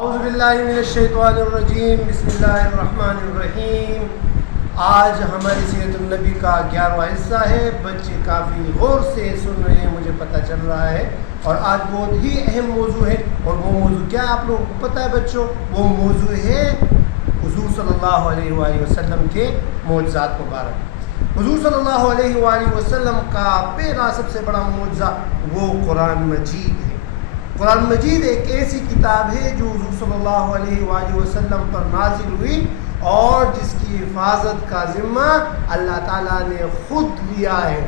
اعوذ باللہ من الشیطان الرجیم، بسم اللہ الرحمن الرحیم۔ آج ہماری سیرت النبی کا 11واں حصہ ہے۔ بچے کافی غور سے سن رہے ہیں، مجھے پتہ چل رہا ہے، اور آج بہت ہی اہم موضوع ہے۔ اور وہ موضوع کیا آپ لوگوں کو پتہ ہے بچوں؟ وہ موضوع ہے حضور صلی اللہ علیہ وآلہ وسلم کے معجزات مبارک۔ حضور صلی اللہ علیہ وآلہ وسلم کا پہلا سب سے بڑا معجزہ وہ قرآن مجید ہے۔ قرآن مجید ایک ایسی کتاب ہے جو حضور صلی اللہ علیہ وآلہ وسلم پر نازل ہوئی اور جس کی حفاظت کا ذمہ اللہ تعالیٰ نے خود لیا ہے،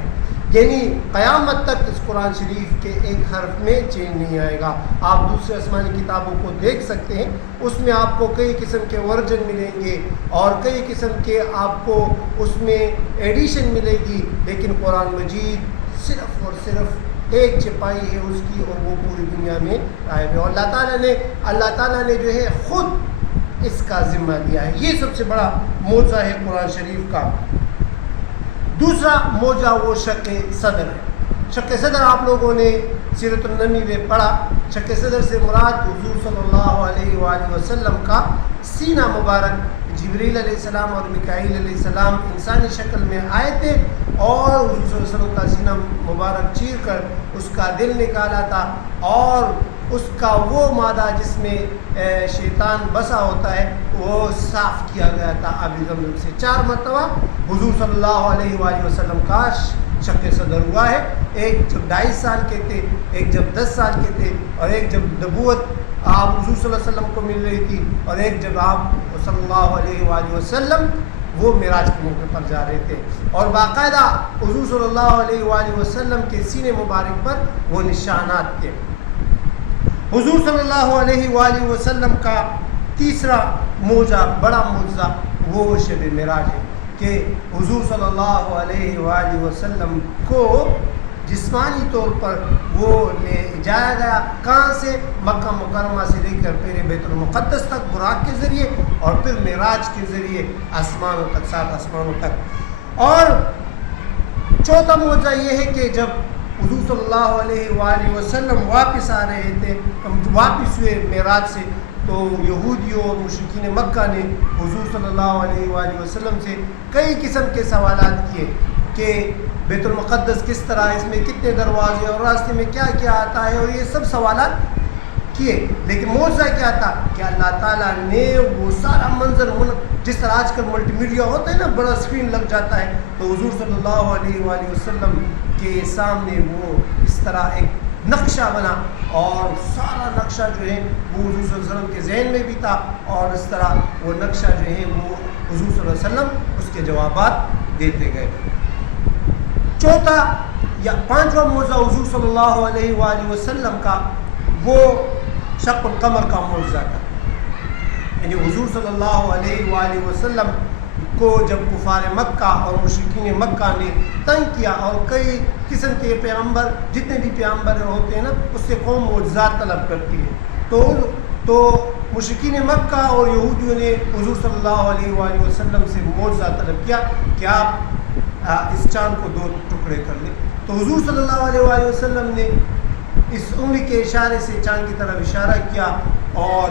یعنی قیامت تک اس قرآن شریف کے ایک حرف میں چینج نہیں آئے گا۔ آپ دوسرے آسمانی کتابوں کو دیکھ سکتے ہیں، اس میں آپ کو کئی قسم کے ورژن ملیں گے اور کئی قسم کے آپ کو اس میں ایڈیشن ملے گی، لیکن قرآن مجید صرف اور صرف ایک چھپائی ہے اس کی، اور وہ پوری دنیا میں غائب ہے، اور اللہ تعالیٰ نے جو ہے خود اس کا ذمہ لیا ہے۔ یہ سب سے بڑا معجزہ ہے قرآن شریف کا۔ دوسرا معجزہ وہ شق صدر ہے۔ شق صدر آپ لوگوں نے سیرت النبی میں پڑھا۔ شق صدر سے مراد حضور صلی اللہ علیہ وآلہ وسلم کا سینہ مبارک۔ جبریل علیہ السلام اور میکائیل علیہ السلام انسانی شکل میں آئے تھے اور حضور صلی اللہ علیہ وسلم کا سینہ مبارک چیر کر اس کا دل نکالا تھا، اور اس کا وہ مادہ جس میں شیطان بسا ہوتا ہے وہ صاف کیا گیا تھا آب زمزم سے۔ 4 مرتبہ حضور صلی اللہ علیہ وآلہ وسلم کا شق صدر ہوا ہے۔ ایک جب 2.5 سال کے تھے، ایک جب 10 سال کے تھے، اور ایک جب نبوت آپ حضور صلی اللہ علیہ وسلم کو مل رہی تھی، اور ایک جب آپ صلی اللہ علیہ وآلہ وسلم وہ معراج کے موقع پر جا رہے تھے، اور باقاعدہ حضور صلی اللہ علیہ وآلہ وسلم کے سینے مبارک پر وہ نشانات تھے۔ حضور صلی اللہ علیہ وآلہ وسلم کا تیسرا معجزہ، بڑا معجزہ، وہ شب معراج ہے کہ حضور صلی اللہ علیہ وآلہ وسلم کو جسمانی طور پر وہ لے جایا گیا، کہاں سے؟ مکہ مکرمہ سے لے کر پہلے بیت المقدس تک براق کے ذریعے، اور پھر معراج کے ذریعے آسمانوں تک، 7 آسمانوں تک۔ اور چوتھا معجزہ یہ ہے کہ جب حضور صلی اللہ علیہ وآلہ وسلم واپس آ رہے تھے، واپس ہوئے معراج سے، تو یہودیوں اور مشرکین مکہ نے حضور صلی اللہ علیہ وآلہ وسلم سے کئی قسم کے سوالات کیے کہ بیت المقدس کس طرح، اس میں کتنے دروازے، اور راستے میں کیا کیا آتا ہے، اور یہ سب سوالات کیے۔ لیکن معجزہ کیا تھا کہ اللہ تعالیٰ نے وہ سارا منظر، جس طرح آج کل ملٹی میڈیا ہوتا ہے نا، بڑا اسکرین لگ جاتا ہے، تو حضور صلی اللہ علیہ وآلہ وسلم کے سامنے وہ اس طرح ایک نقشہ بنا، اور سارا نقشہ جو ہے وہ حضور صلی اللہ علیہ وسلم کے ذہن میں بھی تھا، اور اس طرح وہ نقشہ جو ہے وہ حضور صلی اللہ علیہ وسلم اس کے جوابات دیتے گئے۔ چوتھا یا 5واں معجزہ حضور صلی اللہ علیہ وآلہ وسلم کا وہ شق القمر کا معجزہ تھا، یعنی حضور صلی اللہ علیہ وآلہ وسلم کو جب کفار مکہ اور مشرکین مکہ نے تنگ کیا، اور کئی قسم کے پیغمبر، جتنے بھی پیغمبر ہوتے ہیں نا، اس سے قوم معجزات طلب کرتی ہے، تو مشرکین مکہ اور یہودیوں نے حضور صلی اللہ علیہ وآلہ وسلم سے معجزہ طلب کیا کہ آپ اس چاند کو 2 ٹکڑے کر لیں۔ تو حضور صلی اللہ علیہ وآلہ وسلم نے اس انگلی کے اشارے سے چاند کی طرف اشارہ کیا، اور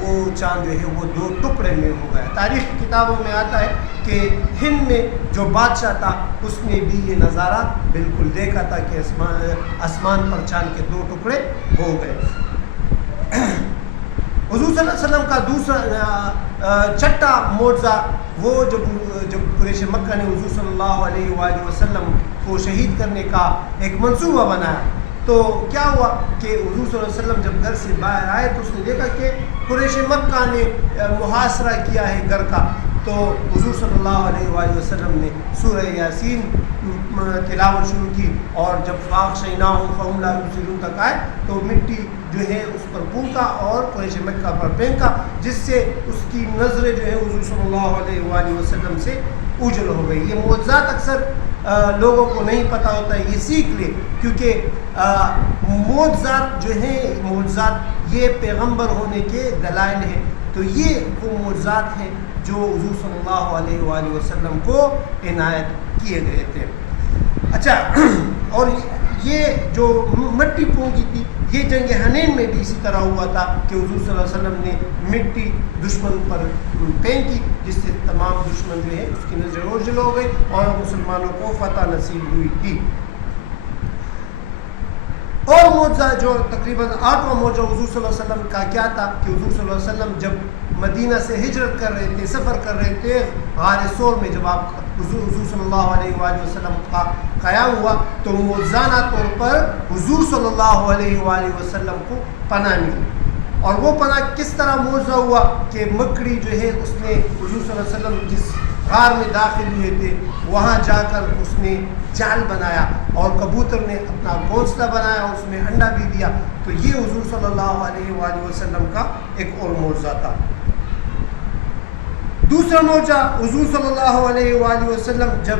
وہ چاند جو ہے وہ 2 ٹکڑے میں ہو گیا۔ تاریخ کی کتابوں میں آتا ہے کہ ہند میں جو بادشاہ تھا اس نے بھی یہ نظارہ بالکل دیکھا تھا کہ آسمان پر چاند کے 2 ٹکڑے ہو گئے۔ حضور صلی اللہ علیہ وسلم کا دوسرا چھٹا معجزہ وہ جب قریش مکہ نے حضور صلی اللہ علیہ وآلہ وسلم کو شہید کرنے کا ایک منصوبہ بنایا، تو کیا ہوا کہ حضور صلی اللہ علیہ وسلم جب گھر سے باہر آئے تو اس نے دیکھا کہ قریش مکہ نے محاصرہ کیا ہے گھر کا، تو حضور صلی اللہ علیہ وآلہ وسلم نے سورہ یاسین تلاوت شروع کی، اور جب فاغشیناہم فہم لا یبصرون تک آئے تو مٹی جو ہے اس پر پھونکا اور قریش مکہ پر پھینکا، جس سے اس کی نظریں جو ہے حضور صلی اللہ علیہ وآلہ وسلم سے اوجھل ہو گئی۔ یہ معجزات اکثر لوگوں کو نہیں پتہ ہوتا ہے، یہ سیکھ لے، کیونکہ معجزات جو ہیں، معجزات یہ پیغمبر ہونے کے دلائل ہیں، تو یہ وہ معجزات ہیں جو حضور صلی اللہ علیہ وآلہ وسلم کو عنایت کیے گئے تھے۔ اچھا، اور یہ جو مٹی پھونکی تھی یہ جنگ حنین میں بھی اسی طرح ہوا تھا کہ حضور صلی اللہ علیہ وسلم نے مٹی دشمن پر پھینکی، جس سے تمام دشمن جو ہے اس کی نظر اوجھل ہو گئی اور مسلمانوں کو فتح نصیب ہوئی تھی۔ اور معجزہ جو تقریباً 8واں معجزہ حضور صلی اللہ علیہ وسلم کا کیا تھا کہ حضور صلی اللہ علیہ وسلم جب مدینہ سے ہجرت کر رہے تھے، سفر کر رہے تھے، غار ثور میں جب آپ حضور صلی اللہ علیہ وآلہ وسلم کا قیام ہوا تو معجزانہ طور پر حضور صلی اللہ علیہ وآلہ وسلم کو پناہ ملی۔ اور وہ پناہ کس طرح معجزہ ہوا کہ مکڑی جو ہے اس نے حضور صلی اللہ علیہ وسلم جس غار میں داخل ہوئے تھے وہاں جا کر اس نے جال بنایا اور کبوتر نے اپنا گھونسلہ بنایا اور اس میں انڈا بھی دیا۔ تو یہ حضور صلی اللہ علیہ وآلہ وسلم کا ایک اور معجزہ تھا۔ دوسرا معجزہ حضور صلی اللہ علیہ وآلہ وسلم جب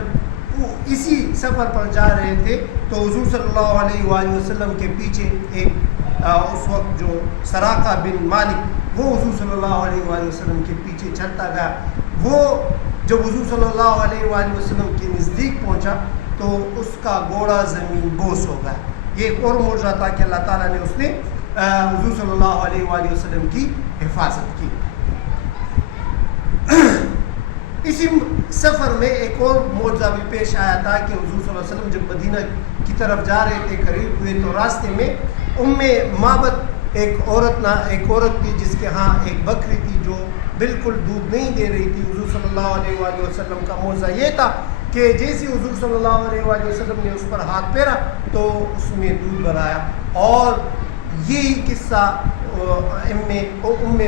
اسی سفر پر جا رہے تھے تو حضور صلی اللہ علیہ وآلہ وسلم کے پیچھے ایک اس وقت جو سراقہ بن مالک وہ حضور صلی اللہ علیہ وآلہ وسلم کے پیچھے چلتا گیا۔ وہ جب حضور صلی اللہ علیہ وآلہ وسلم کے نزدیک پہنچا تو اس کا گھوڑا زمین بوس ہو گیا۔ یہ ایک اور معجزہ تھا کہ اللہ تعالیٰ نے اس نے حضور صلی اللہ علیہ وآلہ وسلم کی حفاظت کی۔ اسی سفر میں ایک اور معجزہ بھی پیش آیا تھا کہ حضور صلی اللہ علیہ وسلم جب مدینہ کی طرف جا رہے تھے، قریب ہوئے تو راستے میں معبد ایک عورت تھی جس کے ہاں ایک بکری تھی جو بالکل دودھ نہیں دے رہی تھی۔ حضور صلی اللہ علیہ وآلہ وسلم کا معجزہ یہ تھا کہ جیسے حضور صلی اللہ علیہ وآلہ وسلم نے اس پر ہاتھ پھیرا تو اس میں دودھ بھرایا، اور یہی قصہ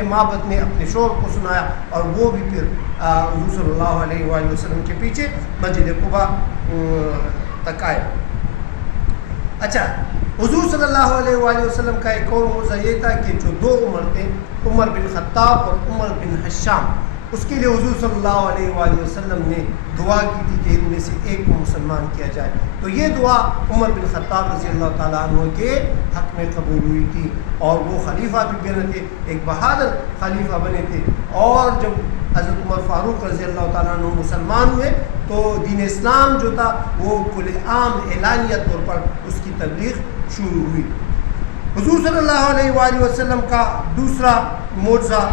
معبد نے اپنے شوہر کو سنایا اور وہ بھی پھر حضور صلی اللہ علیہ وآلہ وسلم کے پیچھے مسجد قباء تک آئے۔ اچھا، حضور صلی اللہ علیہ وآلہ وسلم کا ایک اور معجزہ یہ تھا کہ جو دو عمر تھے، عمر بن خطاب اور عمر بن حشام، اس کے لیے حضور صلی اللہ علیہ وآلہ وسلم نے دعا کی تھی کہ ان میں سے ایک کو مسلمان کیا جائے۔ تو یہ دعا عمر بن خطاب رضی اللہ تعالیٰ عنہ کے حق میں قبول ہوئی تھی، اور وہ خلیفہ بھی بنے تھے، ایک بہادر خلیفہ بنے تھے۔ اور جب حضرت عمر فاروق رضی اللہ تعالیٰ عنہ مسلمان ہوئے تو دین اسلام جو تھا وہ کل عام اعلانیہ طور پر اس کی تبلیغ شروع ہوئی۔ حضور صلی اللہ علیہ وآلہ وسلم کا دوسرا معجزہ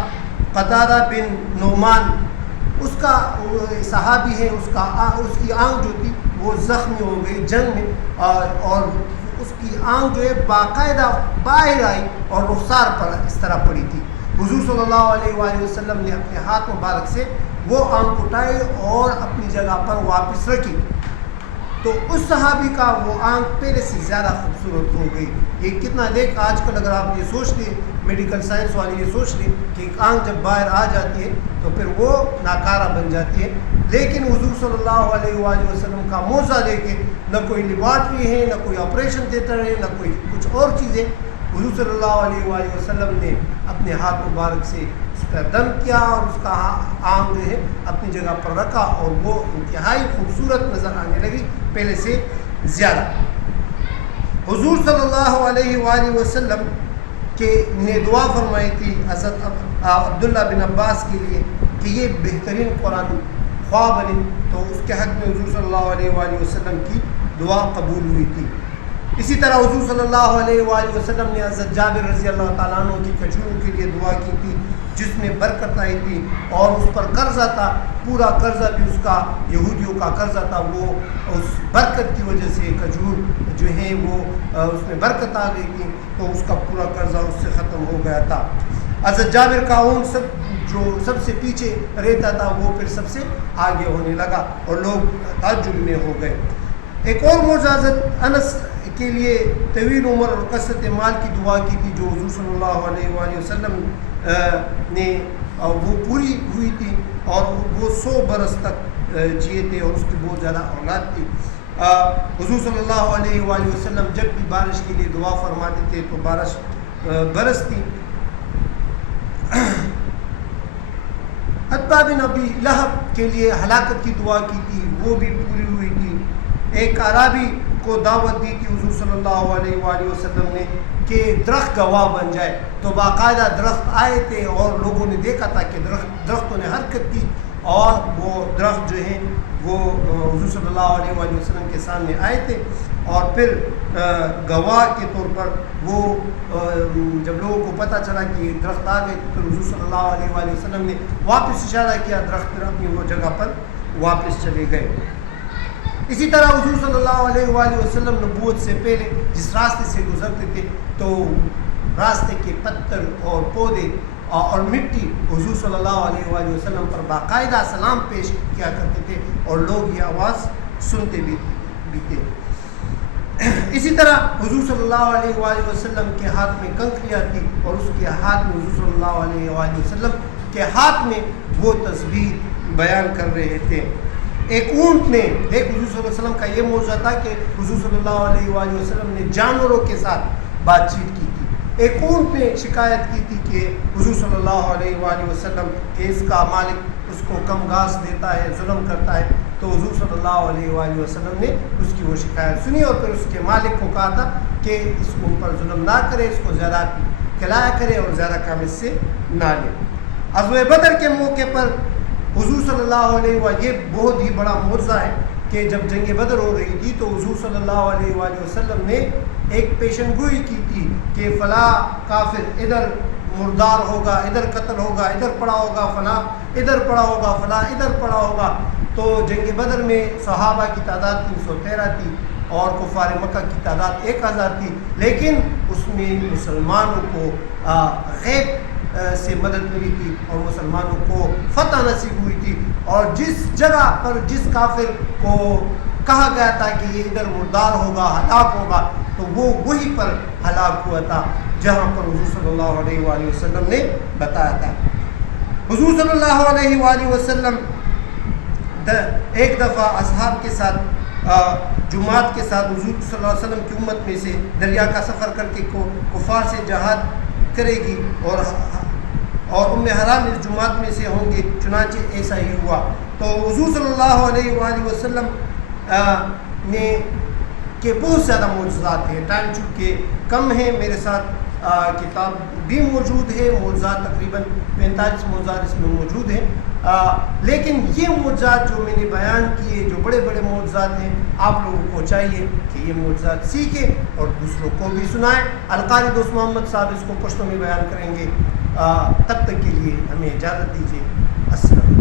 قتادہ بن نعمان، اس کا صحابی ہے، اس کی آنکھ جو تھی وہ زخمی ہو گئی جنگ میں، اور اس کی آنکھ جو ہے باقاعدہ باہر آئی اور رخسار پر اس طرح پڑی تھی۔ حضور صلی اللہ علیہ وآلہ وسلم نے اپنے ہاتھ مبارک سے وہ آنکھ اٹھائی اور اپنی جگہ پر واپس رکھی، تو اس صحابی کا وہ آنکھ پہلے سے زیادہ خوبصورت ہو گئی۔ یہ کتنا دیکھ آج کل اگر آپ یہ سوچ لیں، میڈیکل سائنس والے یہ سوچ لیں کہ ایک آنکھ جب باہر آ جاتی ہے تو پھر وہ ناکارہ بن جاتی ہے، لیکن حضور صلی اللہ علیہ وآلہ وسلم کا معجزہ دیکھیں، نہ کوئی لیبارٹری ہے، نہ کوئی آپریشن تھیٹر ہے، نہ کوئی کچھ اور چیزیں۔ حضور صلی اللہ علیہ وآلہ وسلم نے اپنے ہاتھ مبارک سے اس پر دم کیا اور اس کا آنکھ جو ہے اپنی جگہ پر رکھا، اور وہ انتہائی خوبصورت نظر آنے لگی پہلے سے زیادہ۔ حضور صلی اللہ علیہ وآلہ وسلم نے دعا فرمائی تھی حضرت عبداللہ بن عباس کے لیے کہ یہ بہترین قرآن خواہ بنے، تو اس کے حق میں حضور صلی اللہ علیہ وآلہ وسلم کی دعا قبول ہوئی تھی۔ اسی طرح حضور صلی اللہ علیہ وآلہ وسلم نے حضرت جابر رضی اللہ تعالیٰ عنہ کی کھجوروں کے لیے دعا کی تھی جس میں برکت آئی تھی، اور اس پر قرضہ تھا، پورا قرضہ بھی اس کا یہودیوں کا قرضہ تھا، وہ اس برکت کی وجہ سے کھجور جو ہے وہ اس میں برکت آ گئی تھی، تو اس کا پورا قرضہ اس سے ختم ہو گیا تھا۔ حضرت جابر کا اون جو سب سے پیچھے رہتا تھا وہ پھر سب سے آگے ہونے لگا اور لوگ تعجب میں ہو گئے۔ ایک اور معجزہ حضرت انس کے لیے طویل عمر اور کثرت مال کی دعا کی تھی جو حضور صلی اللہ علیہ وآلہ وسلم نے وہ پوری ہوئی تھی، اور وہ 100 برس تک جیے تھے اور اس کی بہت زیادہ اولاد تھی۔ حضور صلی اللہ علیہ وآلہ وسلم جب بھی بارش کے لیے دعا فرماتے تھے تو بارش برستی۔ عتبہ بن ابی لہب کے لیے ہلاکت کی دعا کی تھی، وہ بھی پوری ہوئی تھی۔ ایک اعرابی کو دعوت دی تھی حضور صلی اللہ علیہ وآلہ وسلم نے کہ درخت گواہ بن جائے، تو باقاعدہ درخت آئے تھے اور لوگوں نے دیکھا تھا کہ درختوں نے حرکت کی، اور وہ درخت جو ہیں وہ حضور صلی اللہ علیہ وآلہ وسلم کے سامنے آئے تھے، اور پھر گواہ کے طور پر وہ جب لوگوں کو پتہ چلا کہ درخت آ گئے تو پھر حضور صلی اللہ علیہ وآلہ وسلم نے واپس اشارہ کیا، درخت پھر اپنی وہ جگہ پر واپس چلے گئے۔ اسی طرح حضور صلی اللہ علیہ وآلہ وسلم نبوت سے پہلے جس راستے سے گزرتے تھے تو راستے کے پتھر اور پودے اور مٹی حضور صلی اللہ علیہ وآلہ وسلم پر باقاعدہ سلام پیش کیا کرتے تھے اور لوگ یہ آواز سنتے بھی تھے۔ اسی طرح حضور صلی اللہ علیہ وآلہ وسلم کے ہاتھ میں کنکریاں تھی اور اس کے ہاتھ میں حضور صلی اللہ علیہ وآلہ وسلم کے ہاتھ میں وہ تسبیح بیان کر رہے تھے۔ ایک اونٹ نے ایک حضور صلی اللہ علیہ وسلم کا یہ موضوع تھا کہ حضور صلی اللہ علیہ وآلہ وسلم نے جانوروں کے ساتھ بات چیت کی تھی۔ ایک اونٹ نے شکایت کی تھی کہ حضور صلی اللہ علیہ وآلہ وسلم کہ اس کا مالک اس کو کم گھاس دیتا ہے، ظلم کرتا ہے، تو حضور صلی اللہ علیہ وآلہ وسلم نے اس کی وہ شکایت سنی اور پھر اس کے مالک کو کہا تھا کہ اس کو پر ظلم نہ کرے، اس کو زیادہ کھلایا کرے اور زیادہ کام اس سے نہ لے۔ غزوہ بدر کے موقع پر حضور صلی اللہ علیہ وآلہ یہ بہت ہی بڑا معجزہ ہے کہ جب جنگ بدر ہو رہی تھی تو حضور صلی اللہ علیہ وآلہ وسلم نے ایک پیشن گوئی کی تھی کہ فلاں کافر ادھر مردار ہوگا، ادھر قتل ہوگا، ادھر پڑا ہوگا، فلاں ادھر پڑا ہوگا، فلاں ادھر پڑا ہوگا۔ تو جنگ بدر میں صحابہ کی تعداد 313 تھی اور کفار مکہ کی تعداد 1000 تھی، لیکن اس میں مسلمانوں کو غیب سے مدد ملی تھی اور مسلمانوں کو فتح نصیب ہوئی تھی، اور جس جگہ پر جس کافر کو کہا گیا تھا کہ یہ ادھر مردار ہوگا، ہلاک ہوگا، تو وہ وہیں پر ہلاک ہوا تھا جہاں پر حضور صلی اللہ علیہ وآلہ وسلم نے بتایا تھا۔ حضور صلی اللہ علیہ وآلہ وسلم ایک دفعہ اصحاب کے ساتھ جماعت کے ساتھ حضور صلی اللہ علیہ وسلم کی امت میں سے دریا کا سفر کر کے کفار سے جہاد کرے گی اور ام حرام اس جماعت میں سے ہوں گے، چنانچہ ایسا ہی ہوا۔ تو حضور صلی اللہ علیہ وآلہ وسلم نے کہ بہت زیادہ معجزات ہیں، ٹائم چونکہ کم ہے، میرے ساتھ کتاب بھی موجود ہے، معجزات تقریباً 45 معجزات اس میں موجود ہیں، لیکن یہ معجزات جو میں نے بیان کیے جو بڑے بڑے معجزات ہیں، آپ لوگوں کو چاہیے کہ یہ معجزات سیکھیں اور دوسروں کو بھی سنائیں۔ القاری دوست محمد صاحب اس کو پشتوں میں بیان کریں گے۔ تب تک کے لیے ہمیں اجازت دیجیے۔ السلام علیکم۔